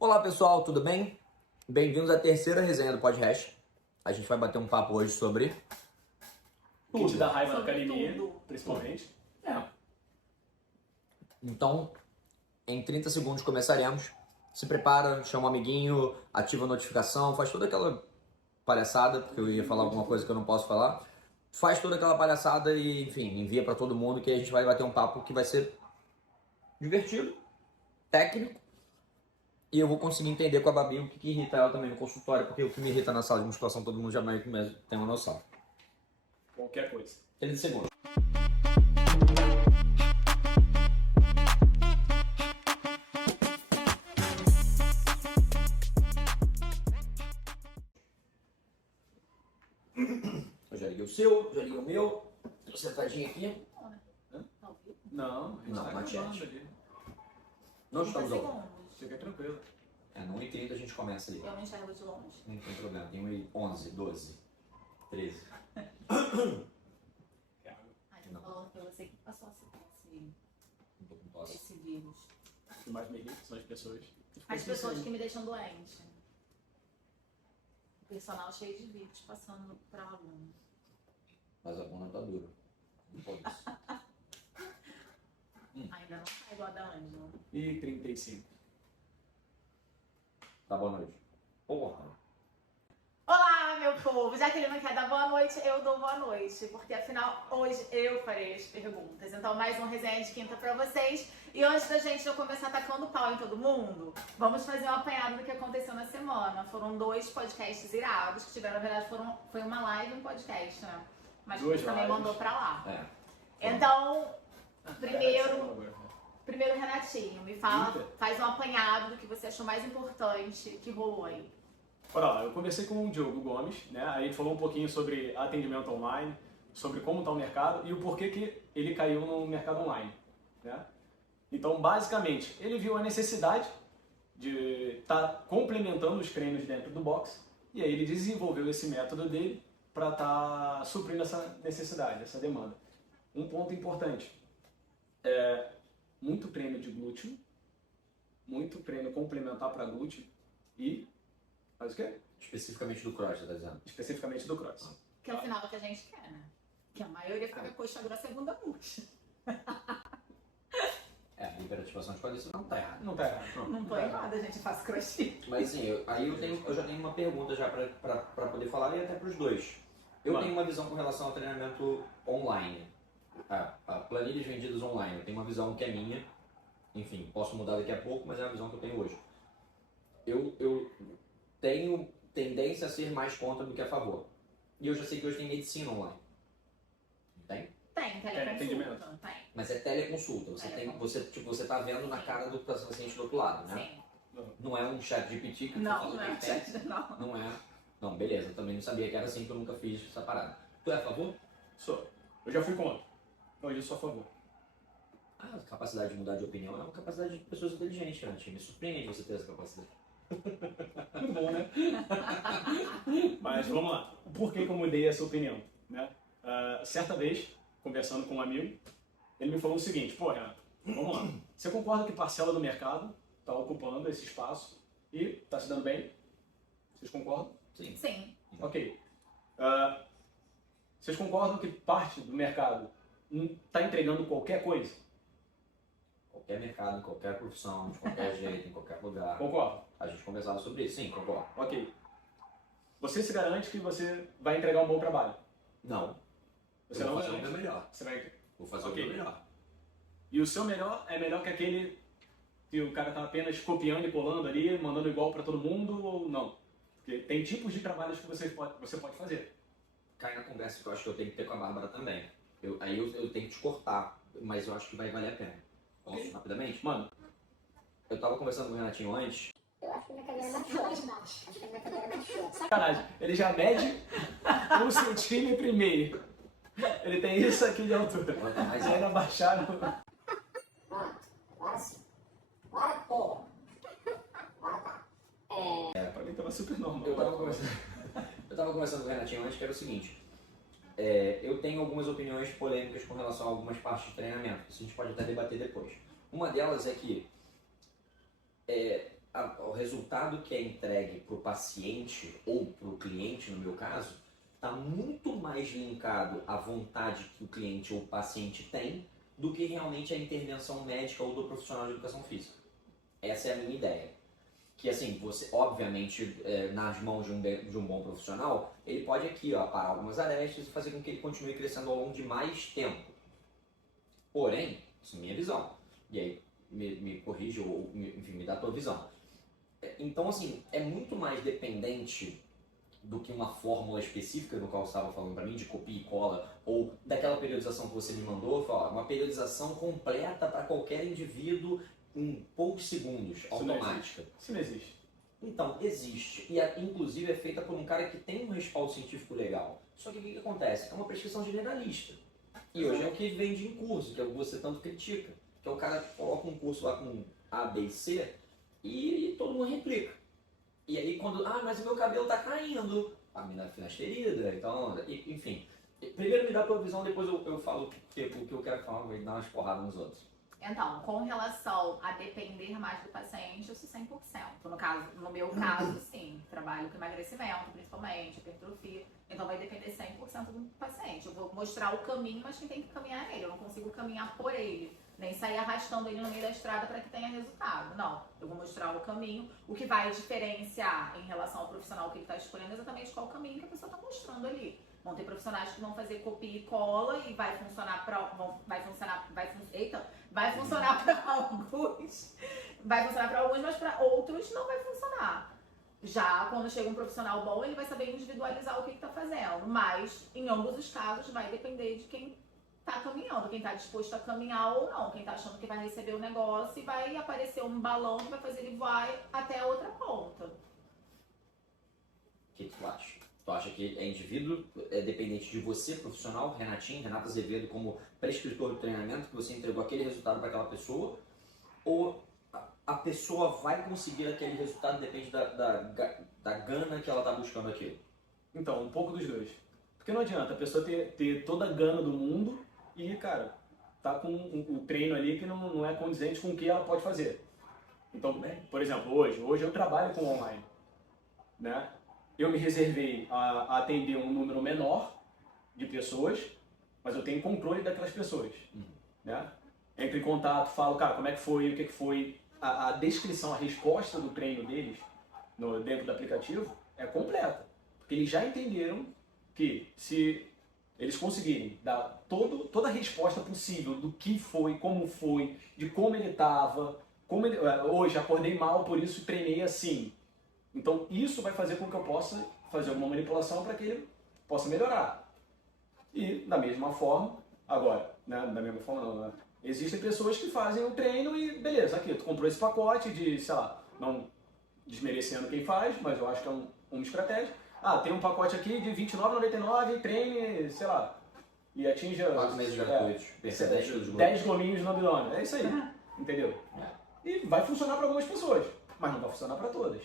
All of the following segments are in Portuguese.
Olá pessoal, tudo bem? Bem-vindos à terceira resenha do podcast. A gente vai bater um papo hoje sobre O que te dá raiva na Sobre academia, tudo. principalmente. Então, em 30 segundos começaremos. Se prepara, chama um amiguinho, ativa a notificação, faz toda aquela palhaçada, porque eu ia falar alguma coisa que eu não posso falar. Faz toda aquela palhaçada e, enfim, envia pra todo mundo que a gente vai bater um papo que vai ser divertido, técnico. E eu vou conseguir entender com a Babi o que irrita ela também no consultório, porque o que me irrita na sala de musculação todo mundo já meio que tem uma noção. Qualquer coisa. 30 segundos. Eu já liguei o seu, já liguei o meu. Tô sentadinho aqui. Não, a gente Não, tá machete. gravando ali. Não estamos ao vivo. Segundos. Fica tranquilo. É, no 1h30 a gente começa ali. Eu não enxergo de longe. Não tem problema. Tem 1h11, 12, 13. Ai, tô Não. falando pra você que passou Não tô com tosse. esse vírus. O que mais me irrita são as pessoas. As pessoas que me deixam doente. O personal cheio de vírus passando pra aluno. Mas a bunda tá dura. Não pode isso. Ainda não tá igual a da Ângela. E 35. Tá, boa noite. Porra. Olá, meu povo! Já que ele não quer dar boa noite, eu dou boa noite. Porque afinal, hoje eu farei as perguntas. Então, mais um resenha de quinta pra vocês. E antes da gente já começar atacando pau em todo mundo, vamos fazer um apanhado do que aconteceu na semana. Foram 2 podcasts irados que tiveram, na verdade, foi uma live e um podcast, né? Mas Duas você também lives. mandou pra lá. É. Então, Agora. primeiro Renatinho, me fala, Eita. faz um apanhado do que você achou mais importante que rolou aí. Olha lá, eu conversei com o Diogo Gomes, né? Aí a gente falou um pouquinho sobre atendimento online, sobre como está o mercado e o porquê que ele caiu no mercado online, né? Então, basicamente, ele viu a necessidade de estar complementando os treinos dentro do box e aí ele desenvolveu esse método dele para estar suprindo essa necessidade, essa demanda. Um ponto importante é muito treino de glúteo, muito treino complementar para glúteo e faz o quê? Especificamente do cross, você tá dizendo? Especificamente do cross. Que é o final do que a gente quer, né? Que a maioria fica com a coxa grossa e a bunda murcha. É, a hiperativação de quadríceps não tá errado. Não tá errado. Não tô errada, gente, eu faço crossfit. Mas assim, eu já tenho uma pergunta já pra poder falar e até pros dois. Eu Vai. tenho uma visão com relação ao treinamento online. A planilhas vendidas online. Eu tenho uma visão que é minha. Enfim, posso mudar daqui a pouco, mas é a visão que eu tenho hoje. Eu tenho tendência a ser mais contra do que a favor. E eu já sei que hoje tem medicina online. Não tem? Tem, atendimento. teleconsulta. Tem. Mas é teleconsulta. Você tá vendo na cara do paciente do outro lado, né? Sim. Não é um chat GPT que Não, fala não é o que tem. não. Não é. Não, beleza. Eu também não sabia que era assim, que eu nunca fiz essa parada. Tu é a favor? Sou. Eu já fui contra. Hoje eu sou a favor. A capacidade de mudar de opinião é uma capacidade de pessoas inteligentes, né? Me surpreende você ter essa capacidade. Muito bom, né? Mas vamos lá. Por que eu mudei essa opinião? Né? Certa vez, conversando com um amigo, ele me falou o seguinte: pô, Renato, vamos lá. Você concorda que parcela do mercado está ocupando esse espaço e está se dando bem? Vocês concordam? Sim. Sim. Ok. Vocês concordam que parte do mercado está entregando qualquer coisa? Qualquer mercado, em qualquer profissão, de qualquer jeito, em qualquer lugar. Concordo. A gente conversava sobre isso. Sim, concordo. Ok. Você se garante que você vai entregar um bom trabalho? Não. Você Eu não vou fazer o garante. meu melhor. Você vai... Vou fazer Ok. o meu melhor. E o seu melhor é melhor que aquele que o cara tá apenas copiando e colando ali, mandando igual para todo mundo ou não? Porque tem tipos de trabalhos que você pode fazer. Cai na conversa que eu acho que eu tenho que ter com a Bárbara também. Aí eu tenho que te cortar, mas eu acho que vai valer a pena. Posso, Ok. rapidamente? Mano, Eu tava conversando com o Renatinho antes. Eu acho que minha cadeira é mais forte. Acho que minha cadeira é mais forte. sacanagem. Ele já mede 1,5 centímetro e meio. Ele tem isso aqui de altura. Bota mais Aí alto. abaixaram. Pronto. Agora sim. Agora, porra. Agora tá. Pra mim tava super normal. Eu tava conversando com o Renatinho antes, que era o seguinte. Eu tenho algumas opiniões polêmicas com relação a algumas partes de treinamento, que isso a gente pode até debater depois. Uma delas é que o resultado que é entregue para o paciente ou para o cliente, no meu caso, está muito mais linkado à vontade que o cliente ou o paciente tem do que realmente a intervenção médica ou do profissional de educação física. Essa é a minha ideia. Que assim, você, obviamente, nas mãos de um bom profissional, ele pode aqui, ó, parar algumas arestas e fazer com que ele continue crescendo ao longo de mais tempo. Porém, isso é minha visão. E aí, me corrija ou, enfim, me dá a tua visão. Então, assim, é muito mais dependente do que uma fórmula específica, no qual você estava falando para mim, de copia e cola, ou daquela periodização que você me mandou, uma periodização completa para qualquer indivíduo em poucos segundos, automática. Isso não existe. Então, existe. E inclusive é feita por um cara que tem um respaldo científico legal. Só que o que acontece? É uma prescrição generalista. E hoje é o que vende em curso, que é o que você tanto critica. Que é o cara que coloca um curso lá com A, B e C e todo mundo replica. E aí quando, mas o meu cabelo tá caindo, a mina finasterida, então, enfim. Primeiro me dá a tua visão, depois eu falo o que eu quero falar, vou dar umas porradas nos outros. Então, com relação a depender mais do paciente, isso 100%. No meu caso, sim. Trabalho com emagrecimento, principalmente, hipertrofia. Então vai depender 100% do paciente. Eu vou mostrar o caminho, mas quem tem que caminhar é ele. Eu não consigo caminhar por ele. Nem sair arrastando ele no meio da estrada para que tenha resultado. Não, eu vou mostrar o caminho. O que vai diferenciar em relação ao profissional que ele está escolhendo é exatamente qual o caminho que a pessoa está mostrando ali. Vão ter profissionais que vão fazer copia e cola e vai funcionar para alguns, vai funcionar para alguns, mas para outros não vai funcionar. Já quando chega um profissional bom, ele vai saber individualizar o que está fazendo, mas em ambos os casos vai depender de quem está caminhando, quem está disposto a caminhar ou não, quem está achando que vai receber o negócio e vai aparecer um balão que vai fazer ele vai até a outra ponta. O que tu acha? Tu acha que é indivíduo, é dependente de você, profissional, Renata Azevedo, como prescritor de treinamento, que você entregou aquele resultado para aquela pessoa, ou a pessoa vai conseguir aquele resultado, depende da gana que ela está buscando aquilo? Então, um pouco dos dois. Porque não adianta a pessoa ter toda a gana do mundo e, cara, tá com um treino ali que não é condizente com o que ela pode fazer. Então, por exemplo, hoje eu trabalho com online, né? Eu me reservei a atender um número menor de pessoas, mas eu tenho controle daquelas pessoas, né? Entro em contato, falo, cara, como é que foi, o que foi, a descrição, a resposta do treino deles dentro do aplicativo é completa, porque eles já entenderam que se eles conseguirem dar toda a resposta possível do que foi, de como ele estava, hoje acordei mal, por isso treinei assim. Então isso vai fazer com que eu possa fazer alguma manipulação para que ele possa melhorar. E da mesma forma, agora, né, da mesma forma não, né? Existem pessoas que fazem o treino e beleza, aqui, tu comprou esse pacote de, sei lá, não desmerecendo quem faz, mas eu acho que é uma estratégia. Tem um pacote aqui de R$29,99, treine, sei lá, e atinja 4 meses gratuitos, 10 gominhos no abdômen. É isso aí, entendeu? E vai funcionar para algumas pessoas, mas não vai funcionar para todas.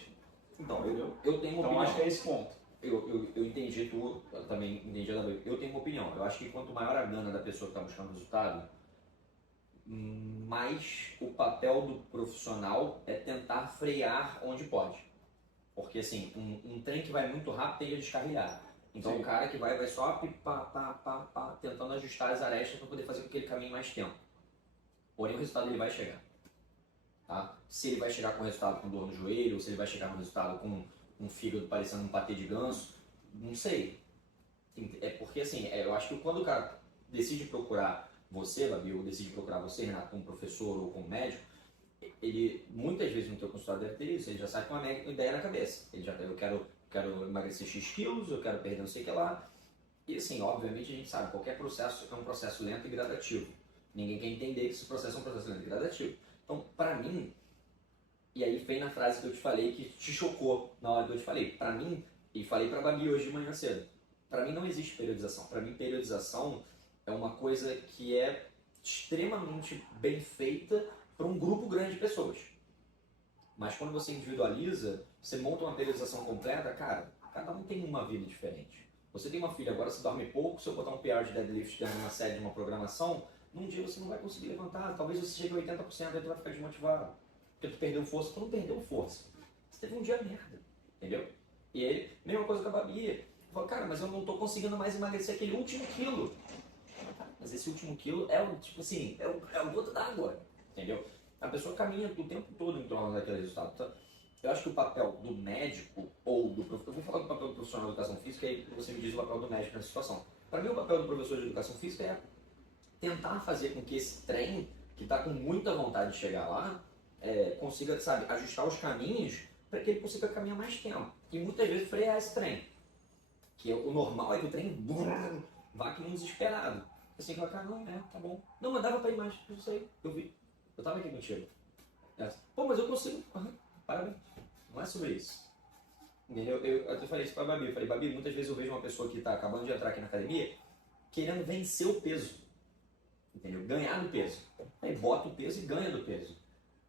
Então, eu tenho uma opinião. Então acho que é esse ponto. Eu entendi tu, eu também entendi a Davi. Eu tenho uma opinião. Eu acho que quanto maior a gana da pessoa que está buscando resultado, mais o papel do profissional é tentar frear onde pode. Porque assim, um trem que vai muito rápido tende a descarrilhar. Então sim, o cara que vai só tentando ajustar as arestas para poder fazer com que ele caminhe mais tempo. Porém o resultado ele vai chegar. Tá? Se ele vai chegar com resultado com dor no joelho, ou se ele vai chegar com resultado com um fígado parecendo um patê de ganso, não sei. É porque assim, eu acho que quando o cara decide procurar você, Babi, ou decide procurar você, Renato, como professor ou como médico, ele muitas vezes no teu consultório deve ter isso, ele já sai com uma ideia na cabeça. Ele já tem, eu quero emagrecer X quilos, eu quero perder não sei o que lá. E assim, obviamente a gente sabe, qualquer processo é um processo lento e gradativo. Ninguém quer entender que esse processo é um processo lento e gradativo. Então, pra mim, e aí vem na frase que eu te falei que te chocou na hora que eu te falei. Pra mim, e falei pra Babi hoje de manhã cedo, pra mim não existe periodização. Pra mim, periodização é uma coisa que é extremamente bem feita para um grupo grande de pessoas. Mas quando você individualiza, você monta uma periodização completa, cara, cada um tem uma vida diferente. Você tem uma filha, agora você dorme pouco, se eu botar um PR de deadlift dentro de uma série de uma programação, num dia você não vai conseguir levantar, talvez você chegue a 80%, aí você vai ficar desmotivado. Porque porque tu perdeu força. Tu não perdeu força. Você teve um dia merda, entendeu? E aí, mesma coisa com a Babi. Falou, cara, mas eu não tô conseguindo mais emagrecer aquele último quilo. Mas esse último quilo é o, tipo assim, é o gota d'água, entendeu? A pessoa caminha o tempo todo em torno daquele resultado. Então, eu acho que o papel do médico ou do professor... Eu vou falar do papel do profissional de educação física e aí você me diz o papel do médico nessa situação. Para mim, o papel do professor de educação física é tentar fazer com que esse trem, que está com muita vontade de chegar lá, consiga, sabe, ajustar os caminhos para que ele consiga caminhar mais tempo. E muitas vezes frear esse trem. Que o normal é que o trem vá que nem desesperado. Assim, fala, cara, não, tá bom. Não, mas dava pra ir mais. Eu sei, eu vi. Eu tava aqui contigo. Pô, mas eu consigo. Parabéns. Não é sobre isso. Entendeu? Eu até falei isso pra Babi. Eu falei, Babi, muitas vezes eu vejo uma pessoa que tá acabando de entrar aqui na academia querendo vencer o peso. Entendeu? Ganhar do peso. Aí bota o peso e ganha do peso.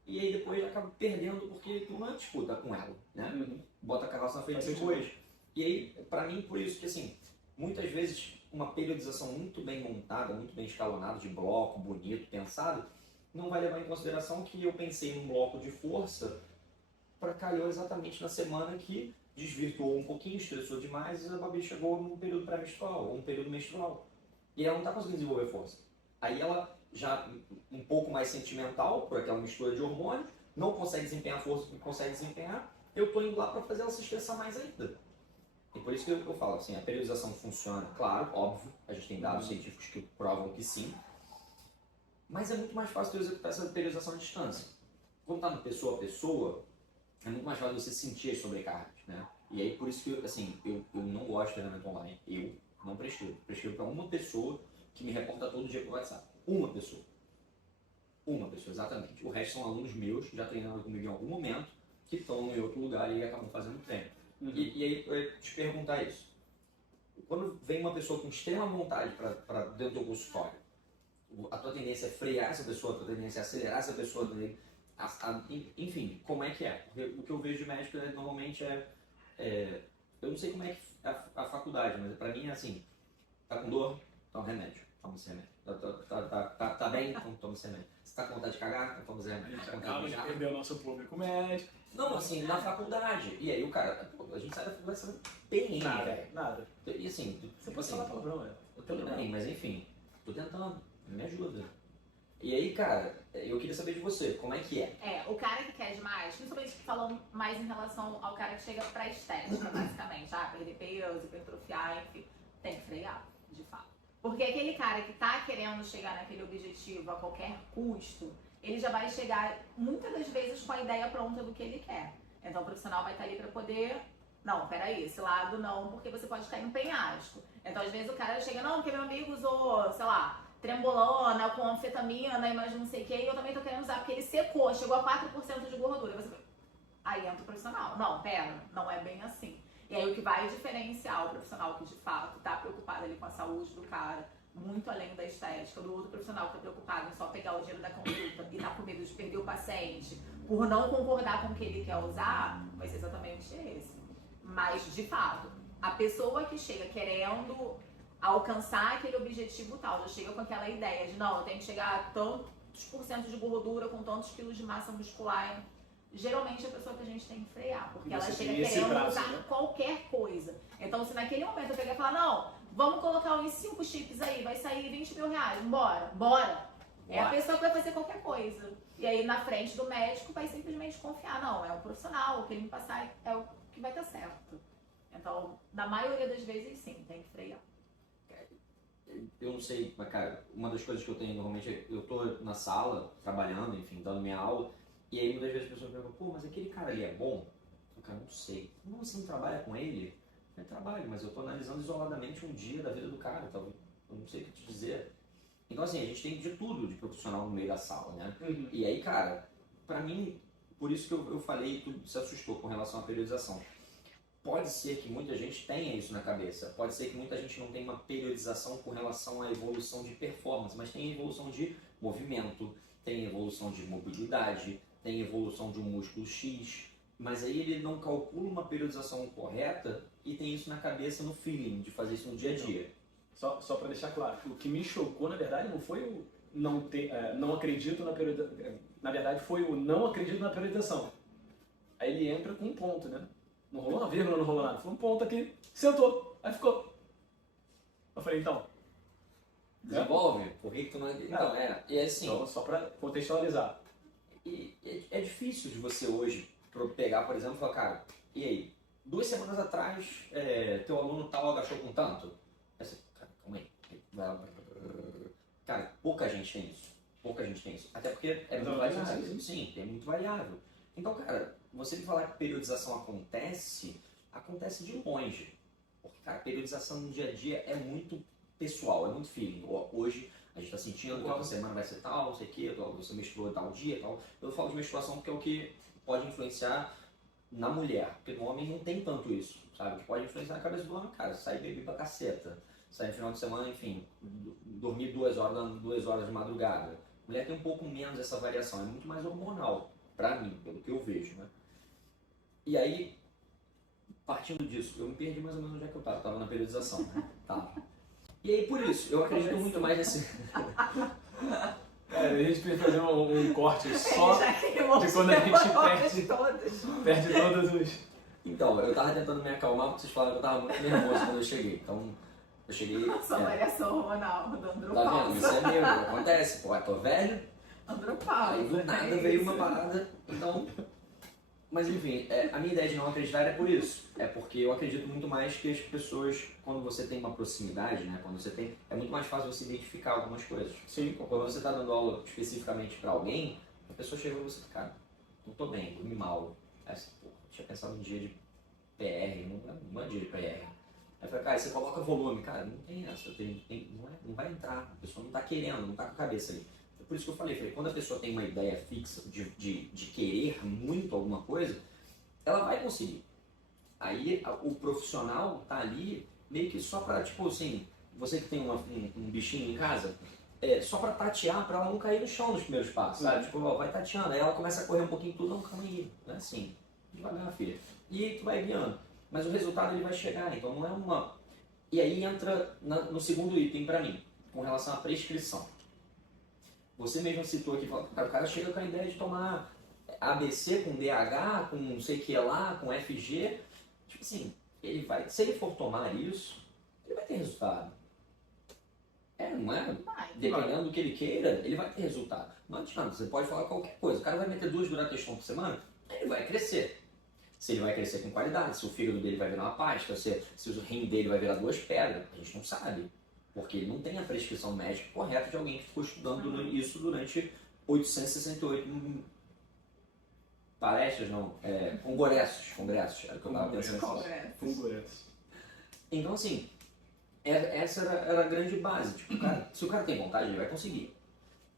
E aí depois acaba perdendo porque tu não disputa com ela, né? Bota a carroça na frente depois. E aí, pra mim, por isso que assim, muitas vezes uma periodização muito bem montada, muito bem escalonada, de bloco, bonito, pensado, não vai levar em consideração que eu pensei num bloco de força para calhou exatamente na semana que desvirtuou um pouquinho, estressou demais e a Babi chegou num período pré-menstrual ou um período menstrual. E ela não está conseguindo desenvolver força. Aí ela já um pouco mais sentimental, por aquela mistura de hormônios, não consegue desempenhar a força que consegue desempenhar, eu estou indo lá para fazer ela se estressar mais ainda. E por isso que eu falo assim, a periodização funciona, claro, óbvio, a gente tem dados científicos que provam que sim, mas é muito mais fácil executar essa periodização à distância. Quando está no pessoa a pessoa, é muito mais fácil você sentir as sobrecargas, né? E aí por isso que assim, eu não gosto de treinamento online, eu não prescrevo. Prescrevo para uma pessoa que me reporta todo dia pro WhatsApp. Uma pessoa, exatamente. O resto são alunos meus, já treinaram comigo em algum momento, que estão em outro lugar e acabam fazendo treino. E aí eu ia te perguntar isso. Quando vem uma pessoa com extrema vontade para dentro do consultório, a tua tendência é frear essa pessoa, a tua tendência é acelerar essa pessoa, enfim, como é que é? Porque o que eu vejo de médico normalmente eu não sei como é que a faculdade, mas para mim é assim, tá com dor? Toma remédio, toma esse remédio. Tá bem? Então toma esse remédio. Você tá com vontade de cagar? Então toma esse remédio. A gente acaba de perder o nosso público médico. Não, assim, na faculdade. E aí o cara, a gente sai da faculdade sabendo bem, velho. Nada. E assim, Você pode falar palavrão, velho. eu tô bem, mas enfim, tô tentando, me ajuda. E aí, cara, eu queria saber de você, como é que é? O cara que quer demais, principalmente falando mais em relação ao cara que chega pra estética, basicamente. Perder peso, hipertrofiar, enfim, tem que frear, de fato. Porque aquele cara que tá querendo chegar naquele objetivo a qualquer custo, ele já vai chegar muitas das vezes com a ideia pronta do que ele quer. Então o profissional vai estar ali pra poder... Não, peraí, esse lado não, porque você pode estar em um penhasco. Então às vezes o cara chega, não, porque meu amigo usou, sei lá, trembolona com anfetamina e mais não sei o que, e eu também tô querendo usar porque ele secou, chegou a 4% de gordura. Aí entra o profissional. Não, pera, não é bem assim. E aí o que vai diferenciar o profissional que de fato tá preocupado ali com a saúde do cara, muito além da estética, do outro profissional que tá preocupado em só pegar o dinheiro da consulta e tá com medo de perder o paciente por não concordar com o que ele quer usar, vai ser exatamente esse. Mas, de fato, a pessoa que chega querendo alcançar aquele objetivo tal, já chega com aquela ideia de não, eu tenho que chegar a tantos % de gordura com tantos quilos de massa muscular. Geralmente é a pessoa que a gente tem que frear, porque ela chega querendo usar qualquer coisa. Então, se naquele momento eu pegar e falar, não, vamos colocar uns 5 chips aí, vai sair 20 mil reais, bora. É a pessoa que vai fazer qualquer coisa. E aí, na frente do médico, vai simplesmente confiar, não, é o profissional, o que ele me passar é o que vai estar certo. Então, na maioria das vezes, sim, tem que frear. Eu não sei, mas cara, uma das coisas que eu tenho normalmente, eu tô na sala, trabalhando, enfim, dando minha aula, e aí muitas vezes as pessoas perguntam, pô, mas aquele cara ali é bom? Eu, cara, não sei. Não, você não trabalha com ele? Eu trabalho, mas eu tô analisando isoladamente um dia da vida do cara, então eu não sei o que te dizer. Então assim, a gente tem de tudo de profissional no meio da sala, né? E aí, cara, pra mim, por isso que eu falei, tu se assustou com relação à periodização. Pode ser que muita gente tenha isso na cabeça, pode ser que muita gente não tenha uma periodização com relação à evolução de performance, mas tem evolução de movimento, tem evolução de mobilidade, tem evolução de um músculo X, mas aí ele não calcula uma periodização correta e tem isso na cabeça, no feeling, de fazer isso no dia a dia. Só para deixar claro, o que me chocou, na verdade, não foi não acredito na periodização. Na verdade, foi o não acredito na periodização. Aí ele entra com um ponto, né? Não rolou uma vírgula, não rolou nada. Foi um ponto aqui, sentou, aí ficou. Eu falei, então. Desenvolve? Por que tu não... Então, e assim... Então, só pra contextualizar. E é difícil de você hoje pegar, por exemplo, e falar, cara, e aí? 2 semanas atrás, teu aluno tal agachou com tanto? Aí você, cara, calma aí. Cara, pouca gente tem isso. Pouca gente tem isso. Até porque é muito variável. Sim, é muito variável. Então, cara, você me falar que periodização acontece de longe. Porque, cara, periodização no dia a dia é muito pessoal, é muito feeling. Hoje a gente tá sentindo que a semana vai ser tal, não sei o que, você menstruou tal dia, tal. Eu falo de menstruação porque é o que pode influenciar na mulher. Porque no homem não tem tanto isso, sabe? Que pode influenciar na cabeça do homem, cara. Sai beber pra caceta. Sai no final de semana, enfim, dormir 2 horas de madrugada. Mulher tem um pouco menos essa variação, é muito mais hormonal, pra mim, pelo que eu vejo, né? E aí, partindo disso, eu me perdi mais ou menos onde é que eu tava na periodização, né? Tá. E aí, por isso, eu acredito muito mais nesse... A gente precisa fazer um corte só de quando a gente perde todos os... Então, eu tava tentando me acalmar porque vocês falaram que eu tava muito nervoso quando eu cheguei, então... Eu cheguei... Nossa, variação hormonal do Tá andropausa. vendo? Isso é mesmo, acontece. Pô, eu tô velho, Andropausa. aí do nada veio uma parada, então... Mas enfim, a minha ideia de não acreditar é por isso. É porque eu acredito muito mais que as pessoas, quando você tem uma proximidade, né? Quando você tem... É muito mais fácil você identificar algumas coisas. Sim. Quando você tá dando aula especificamente pra alguém, a pessoa chega e você fala, cara, não tô bem, dormi mal. Aí você, pô, tinha pensado num dia de PR, não é dia de PR. Aí fala, cara, você coloca volume, cara, não tem essa, não vai entrar, a pessoa não tá querendo, não tá com a cabeça ali. Por isso que eu falei, quando a pessoa tem uma ideia fixa de querer muito alguma coisa, ela vai conseguir. Aí o profissional tá ali meio que só pra, tipo assim, você que tem um bichinho em casa, só pra tatear, pra ela não cair no chão nos primeiros passos, sabe? Tipo, ó, vai tateando, aí ela começa a correr um pouquinho tudo, não, calma aí, não é assim, devagar, filha. E aí tu vai guiando. Mas o resultado ele vai chegar, então não é uma... E aí entra no segundo item pra mim, com relação à prescrição. Você mesmo citou aqui, o cara chega com a ideia de tomar ABC com DH, com não sei o que lá, com FG. Tipo assim, se ele for tomar isso, ele vai ter resultado. Não é? Dependendo do que ele queira, ele vai ter resultado. Não adianta, você pode falar qualquer coisa. O cara vai meter 2 Durateston por semana, ele vai crescer. Se ele vai crescer com qualidade, se o fígado dele vai virar uma pasta, se o rim dele vai virar 2 pedras, a gente não sabe. Porque ele não tem a prescrição médica correta de alguém que ficou estudando isso durante 868 palestras, não, congressos, era o que eu estava pensando. Congressos. Então assim, essa era a grande base. Tipo, cara, se o cara tem vontade, ele vai conseguir.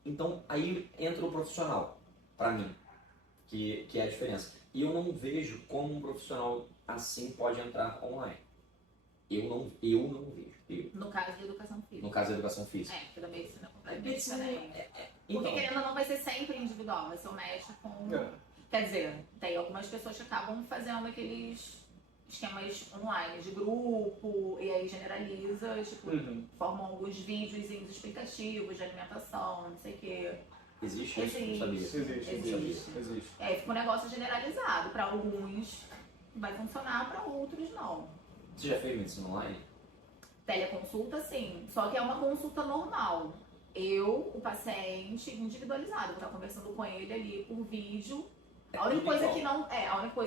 Então aí entra o profissional, pra mim, que é a diferença. E eu não vejo como um profissional assim pode entrar online. Eu não vejo. No caso de educação física. No caso da educação física. Porque da medicina é completamente diferente. Então, Porque querendo ou não vai ser sempre individual, vai ser o médico com... Quer dizer, tem algumas pessoas que acabam fazendo aqueles esquemas online de grupo, e aí generaliza, tipo, formam alguns vídeos explicativos de alimentação, não sei o quê. Existe isso? Não sabia. Existe. Aí fica um negócio generalizado. Para alguns vai funcionar, para outros não. Você já fez medicina online? Teleconsulta, sim. Só que é uma consulta normal. O paciente, individualizado, vou estar conversando com ele ali por vídeo. A única coisa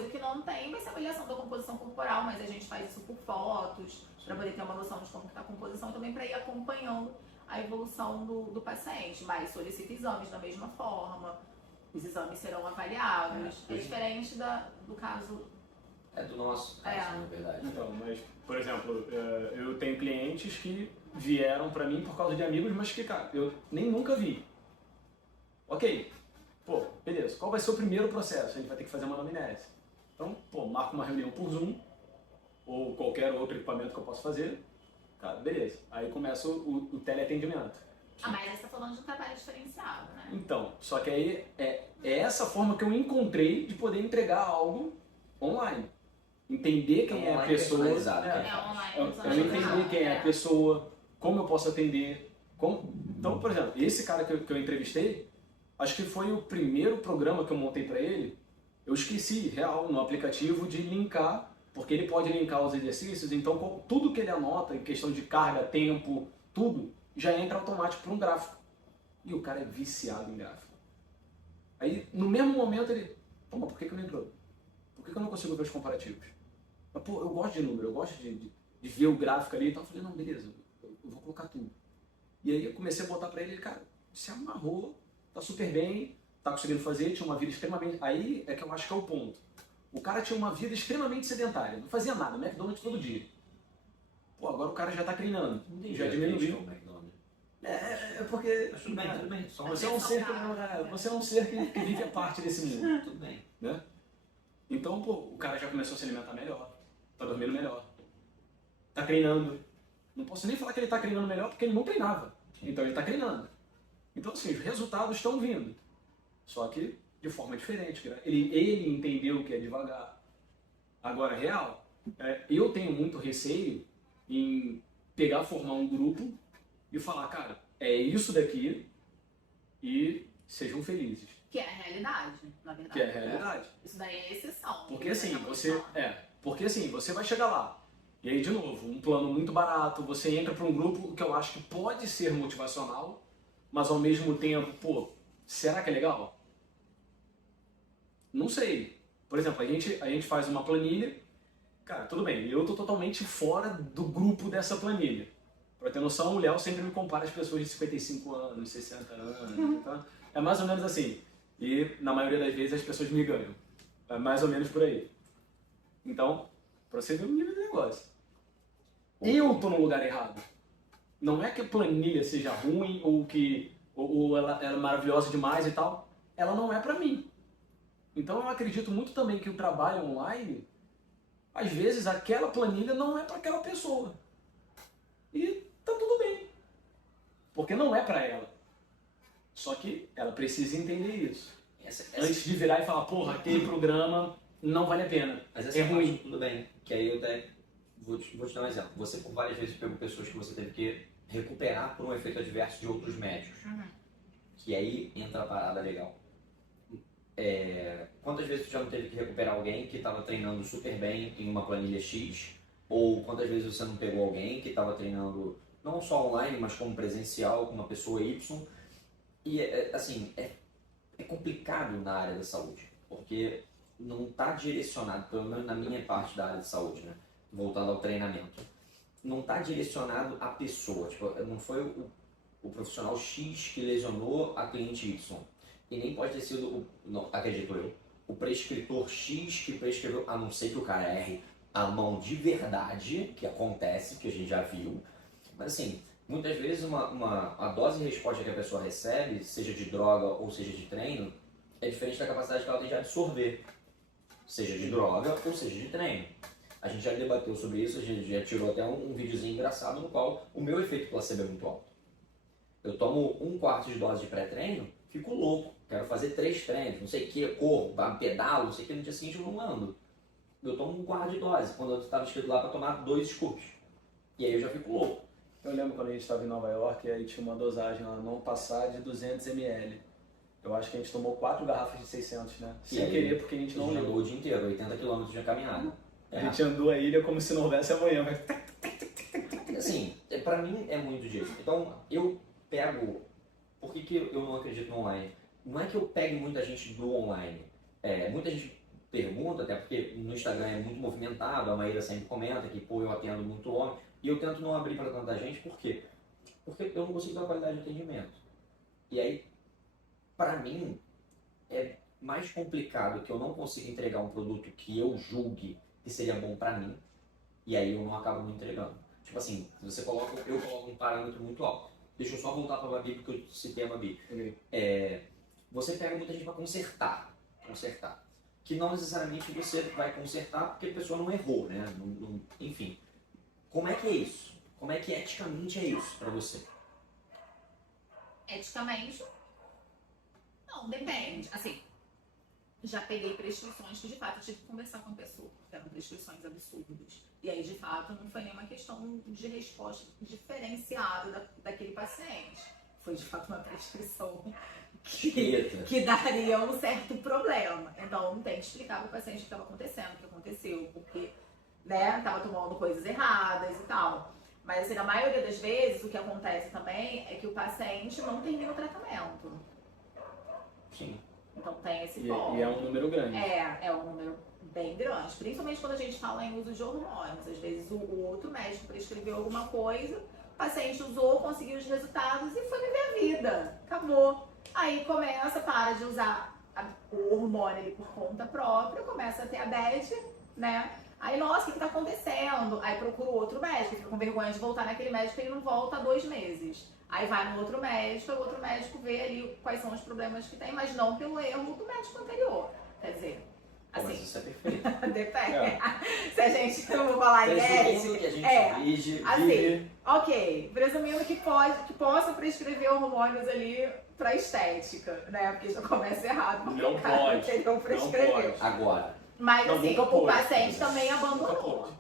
que não tem vai ser a avaliação da composição corporal, mas a gente faz isso por fotos, para poder ter uma noção de como está a composição e também para ir acompanhando a evolução do paciente. Mas solicita exames da mesma forma, os exames serão avaliados. É diferente do caso... É do nosso caso, na verdade. Então, mas, por exemplo, eu tenho clientes que vieram pra mim por causa de amigos, mas que, cara, eu nem nunca vi. Ok, pô, beleza. Qual vai ser o primeiro processo? A gente vai ter que fazer uma anamnese. Então, pô, marca uma reunião por Zoom, ou qualquer outro equipamento que eu possa fazer. Cara, beleza. Aí começa o teleatendimento. Mas você está falando de um trabalho diferenciado, né? Então, só que aí é essa forma que eu encontrei de poder entregar algo online. Entender quem é a pessoa. Online Eu entender quem é a pessoa, como eu posso atender, Então, por exemplo, esse cara que eu entrevistei, acho que foi o primeiro programa que eu montei para ele. Eu esqueci, real, no aplicativo, de linkar, porque ele pode linkar os exercícios, então tudo que ele anota, em questão de carga, tempo, tudo, já entra automático para um gráfico. E o cara é viciado em gráfico. Aí, no mesmo momento, ele... Pô, mas por que não entrou? Por que eu não consigo ver os comparativos? Mas, pô, eu gosto de número, eu gosto de ver o gráfico ali e tal. Eu falei, não, beleza, eu vou colocar tudo. E aí eu comecei a botar pra ele, cara, se amarrou, tá super bem, tá conseguindo fazer, tinha uma vida extremamente... Aí é que eu acho que é o ponto. O cara tinha uma vida extremamente sedentária, não fazia nada, McDonald's todo dia. Pô, agora o cara já tá treinando, já diminuiu. É porque... Mas tudo bem. Só Você é um ser que vive a parte desse mundo. Tudo bem. Né? Então, pô, o cara já começou a se alimentar melhor, tá dormindo melhor, tá treinando. Não posso nem falar que ele tá treinando melhor porque ele não treinava. Então ele tá treinando. Então, assim, os resultados estão vindo. Só que de forma diferente. Ele entendeu que é devagar. Agora, real, eu tenho muito receio em formar um grupo e falar, cara, é isso daqui e sejam felizes. Que é a realidade, na verdade. Que é a realidade. Isso daí é exceção. Porque assim, você vai chegar lá. E aí, de novo, um plano muito barato, você entra para um grupo que eu acho que pode ser motivacional, mas ao mesmo tempo, pô, será que é legal? Não sei. Por exemplo, a gente faz uma planilha, cara, tudo bem, eu tô totalmente fora do grupo dessa planilha. Pra ter noção, o Léo sempre me compara as pessoas de 55 anos, 60 anos, então, é mais ou menos assim. E na maioria das vezes as pessoas me ganham. É mais ou menos por aí. Então, pra você ver o nível do negócio. Eu tô no lugar errado. Não é que a planilha seja ruim ou ela é maravilhosa demais e tal. Ela não é pra mim. Então eu acredito muito também que o trabalho online, às vezes aquela planilha não é pra aquela pessoa. E tá tudo bem. Porque não é pra ela. Só que ela precisa entender isso. Antes de virar e falar, porra, aquele programa não vale a pena. Mas é ruim. Tudo bem, que aí eu até vou te dar um exemplo. Você por várias vezes pegou pessoas que você teve que recuperar por um efeito adverso de outros médicos. Que aí entra a parada legal. Quantas vezes você já não teve que recuperar alguém que estava treinando super bem em uma planilha X? Ou quantas vezes você não pegou alguém que estava treinando não só online, mas como presencial, com uma pessoa Y? E assim, é complicado na área da saúde, porque não está direcionado, pelo menos na minha parte da área de saúde, né? Voltando ao treinamento, não está direcionado à pessoa, tipo, não foi o profissional X que lesionou a cliente Y, e nem pode ter sido, acredito eu, o prescritor X que prescreveu, a não ser que o cara erre a mão de verdade, que acontece, que a gente já viu, mas assim, muitas vezes a dose de resposta que a pessoa recebe, seja de droga ou seja de treino, é diferente da capacidade que ela tem de absorver, seja de droga ou seja de treino. A gente já debateu sobre isso, a gente já tirou até um videozinho engraçado no qual o meu efeito placebo é muito alto. Eu tomo 1/4 de dose de pré-treino, fico louco, quero fazer 3 treinos, não sei o que, corro, pedalo, não sei o que, no dia seguinte eu não ando. Eu tomo 1/4 de dose, quando eu estava escrito lá para tomar 2 scoops. E aí eu já fico louco. Eu lembro quando a gente estava em Nova York e aí tinha uma dosagem lá, não passar de 200 ml. Eu acho que a gente tomou 4 garrafas de 600, né? Sem querer, porque a gente não andou o dia inteiro, 80 km de caminhada. A gente andou a ilha como se não houvesse amanhã, mas... Assim, pra mim é muito disso. Então, eu pego... Por que eu não acredito no online? Não é que eu pegue muita gente do online. Muita gente pergunta, até porque no Instagram é muito movimentado, a Maíra sempre comenta que, pô, eu atendo muito homem. E eu tento não abrir para tanta gente, por quê? Porque eu não consigo dar qualidade de atendimento. E aí, para mim, é mais complicado que eu não consiga entregar um produto que eu julgue que seria bom para mim, e aí eu não acabo me entregando. Tipo assim, eu coloco um parâmetro muito alto. Deixa eu só voltar para a Babi, porque eu citei a Babi. Você pega muita gente para consertar. Que não necessariamente você vai consertar porque a pessoa não errou, né? Enfim. Como é que é isso? Como é que eticamente é isso para você? Eticamente, não, depende. Assim, já peguei prescrições que de fato eu tive que conversar com a pessoa, porque eram prescrições absurdas. E aí, de fato, não foi nenhuma questão de resposta diferenciada daquele paciente. Foi de fato uma prescrição que daria um certo problema. Então, tem que explicar para o paciente o que estava acontecendo, o que aconteceu, porque, né, estava tomando coisas erradas e tal. Mas, assim, na maioria das vezes, o que acontece também é que o paciente não termina o tratamento. Sim. Então, tem esse ponto. E é um número grande. É um número bem grande. Principalmente quando a gente fala em uso de hormônios. Às vezes, o outro médico prescreveu alguma coisa, o paciente usou, conseguiu os resultados e foi viver a vida. Acabou. Aí começa, para de usar o hormônio ali por conta própria, começa a ter a bad, né? Aí, nossa, o que tá acontecendo? Aí procura o outro médico, fica com vergonha de voltar naquele médico e ele não volta há 2 meses. Aí vai no outro médico, o outro médico vê ali quais são os problemas que tem, mas não pelo erro do médico anterior. Quer dizer, Mas assim, isso é perfeito. depende. Se a gente não falar em Presumindo médico, que a gente vive, assim, ok, presumindo que possa prescrever hormônios ali pra estética, né? Porque já começa errado. Porque Não o cara pode, anterior prescreveu. não pode. Agora, Mas Não, assim, nunca o pôde. paciente também Nunca abandonou. pôde.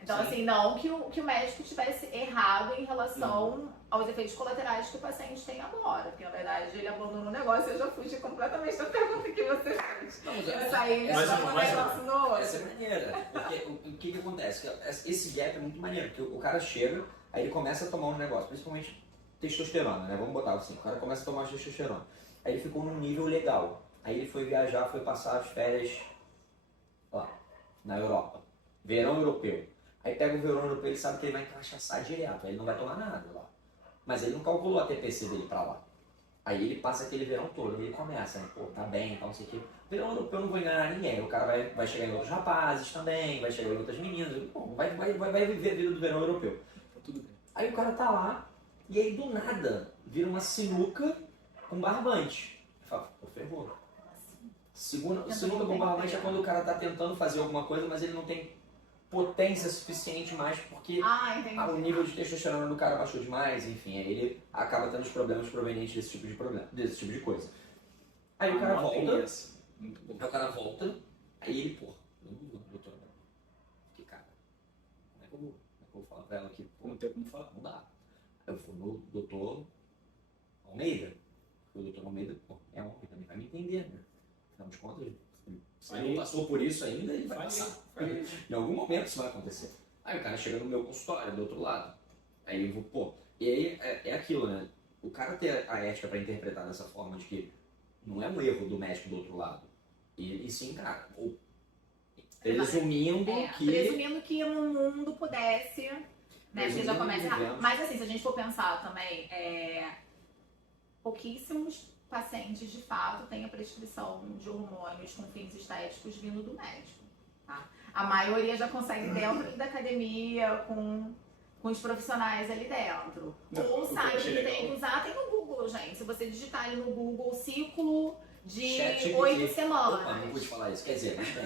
Então, Sim. assim, não que o médico estivesse errado em relação aos efeitos colaterais que o paciente tem agora. Porque, na verdade, ele abandonou o negócio e eu já fugi completamente da pergunta que você fez. não, mas Eu saí mais misturando uma, um mais uma. negócio no outro. essa é maneira. Porque o que acontece? Que esse gap é muito maneiro, porque o cara chega, aí ele começa a tomar um negócio, principalmente testosterona, né? Vamos botar assim, o cara começa a tomar testosterona. Aí ele ficou num nível legal. Aí ele foi viajar, foi passar as férias lá, na Europa. Verão europeu. Aí pega o verão europeu, ele sabe que ele vai encaixaçar direto, aí ele não vai tomar nada lá. Mas ele não calculou a TPC dele pra lá. Aí ele passa aquele verão todo, aí ele começa, né? Pô, tá bem, tal, não sei o quê. Verão europeu não vai enganar ninguém. O cara vai chegar em outros rapazes também, vai chegar em outras meninas. Bom, vai viver a vida do verão europeu. Tá tudo bem. Aí o cara tá lá, e aí do nada vira uma sinuca com barbante. Fala, pô, ferrou. Sinuca com barbante é quando o cara tá tentando fazer alguma coisa, mas ele não tem potência suficiente mais porque Entendi. o nível de testosterona do cara baixou demais, enfim, aí ele acaba tendo os problemas provenientes desse tipo de problema, desse tipo de coisa. Aí o cara Anotem volta, essa. Muito bom. aí o cara volta, aí ele, pô, doutor, que cara, como é que eu vou falar pra ela que, pô, Não tem como falar. não dá. Aí eu fui no doutor Almeida, porque o doutor Almeida, pô, é homem também, vai me entender, né? Afinal de contas, se ele não passou por isso ainda, ele vai passar. Em algum momento isso vai acontecer. Aí o cara chega no meu consultório, do outro lado. Aí eu vou, pô. E aí é aquilo, né? O cara ter a ética pra interpretar dessa forma de que não é um erro do médico do outro lado. E sim, cara, presumindo que. Presumindo que no mundo pudesse, né? Que já começa errado. Presumindo, Mas assim, se a gente for pensar também, pouquíssimos pacientes de fato têm a prescrição de hormônios com fins estéticos vindo do médico. Tá? A maioria já consegue dentro da academia, com os profissionais ali dentro. Ou o que eu sabe achei que tem legal. que usar, tem no Google, gente. Se você digitar ali no Google ciclo de ChatGPT. 8 semanas. Opa, não vou te falar isso. Quer dizer, mas bem,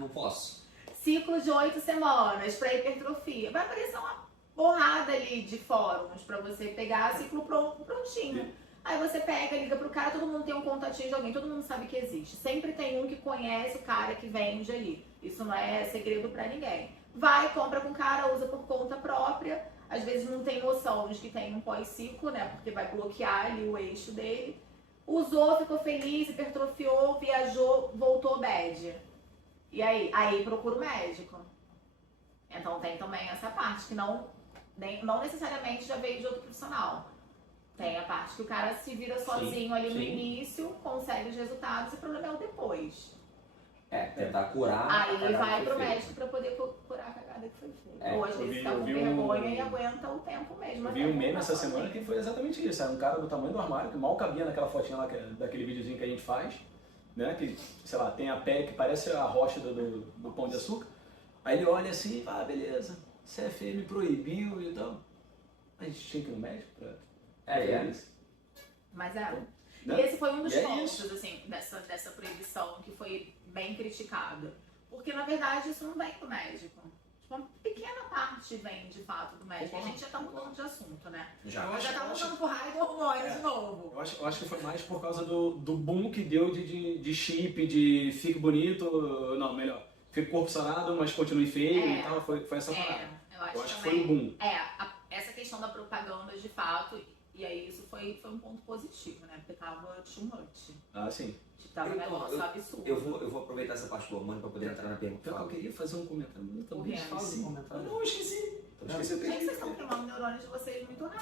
não posso. Ciclo de 8 semanas para hipertrofia. Vai aparecer uma porrada ali de fóruns para você pegar ciclo prontinho. Aí você pega, liga pro cara, todo mundo tem um contatinho de alguém, todo mundo sabe que existe. Sempre tem um que conhece o cara que vende ali. Isso não é segredo pra ninguém. Vai, compra com o cara, usa por conta própria. Às vezes não tem noção de que tem um pós-ciclo, né? Porque vai bloquear ali o eixo dele. Usou, ficou feliz, hipertrofiou, viajou, voltou bad. E aí? Aí procura o médico. Então tem também essa parte que não necessariamente já veio de outro profissional. Tem a parte que o cara se vira sozinho ali no início, consegue os resultados e o problema é o depois. Tentar curar. a Aí cagada vai que pro foi feita. médico pra poder curar a cagada que foi feita. É, Hoje eu ele vi- fica eu com vi vergonha e aguenta o tempo mesmo. Eu vi até um meme voltar essa sozinho. semana que foi exatamente isso. Era um cara do tamanho do armário, que mal cabia naquela fotinha lá, daquele videozinho que a gente faz, né? Que, sei lá, tem a pele que parece a rocha do pão de açúcar. Aí ele olha assim, beleza, CFM proibiu e tal. A gente tinha que ir no médico pra isso. Mas Né? E esse foi um dos E é pontos, isso. assim, dessa proibição que foi bem criticada. Porque, na verdade, isso não vem do médico. uma pequena parte vem, de fato, do médico. A gente já tá mudando de assunto, né? Já. Já tá mudando por raio do hormônio de novo. Eu acho que foi mais por causa do boom que deu de chip, de fique bonito, não, melhor, fique corpo sarado, mas continue feio e tal, foi essa parada. Eu acho que também. foi o boom. Essa questão da propaganda, de fato, e aí isso foi um ponto positivo, né? Porque tava too much. Ah, sim. Tava um negócio absurdo. Eu vou aproveitar essa parte do hormônio pra poder entrar na pergunta. Então, eu queria fazer um comentário, mas eu também Correndo, falo sim. comentário. Não, eu esqueci. Eu esqueci o que eu Gente, ia vocês estão queimando neurônios de vocês muito rápido.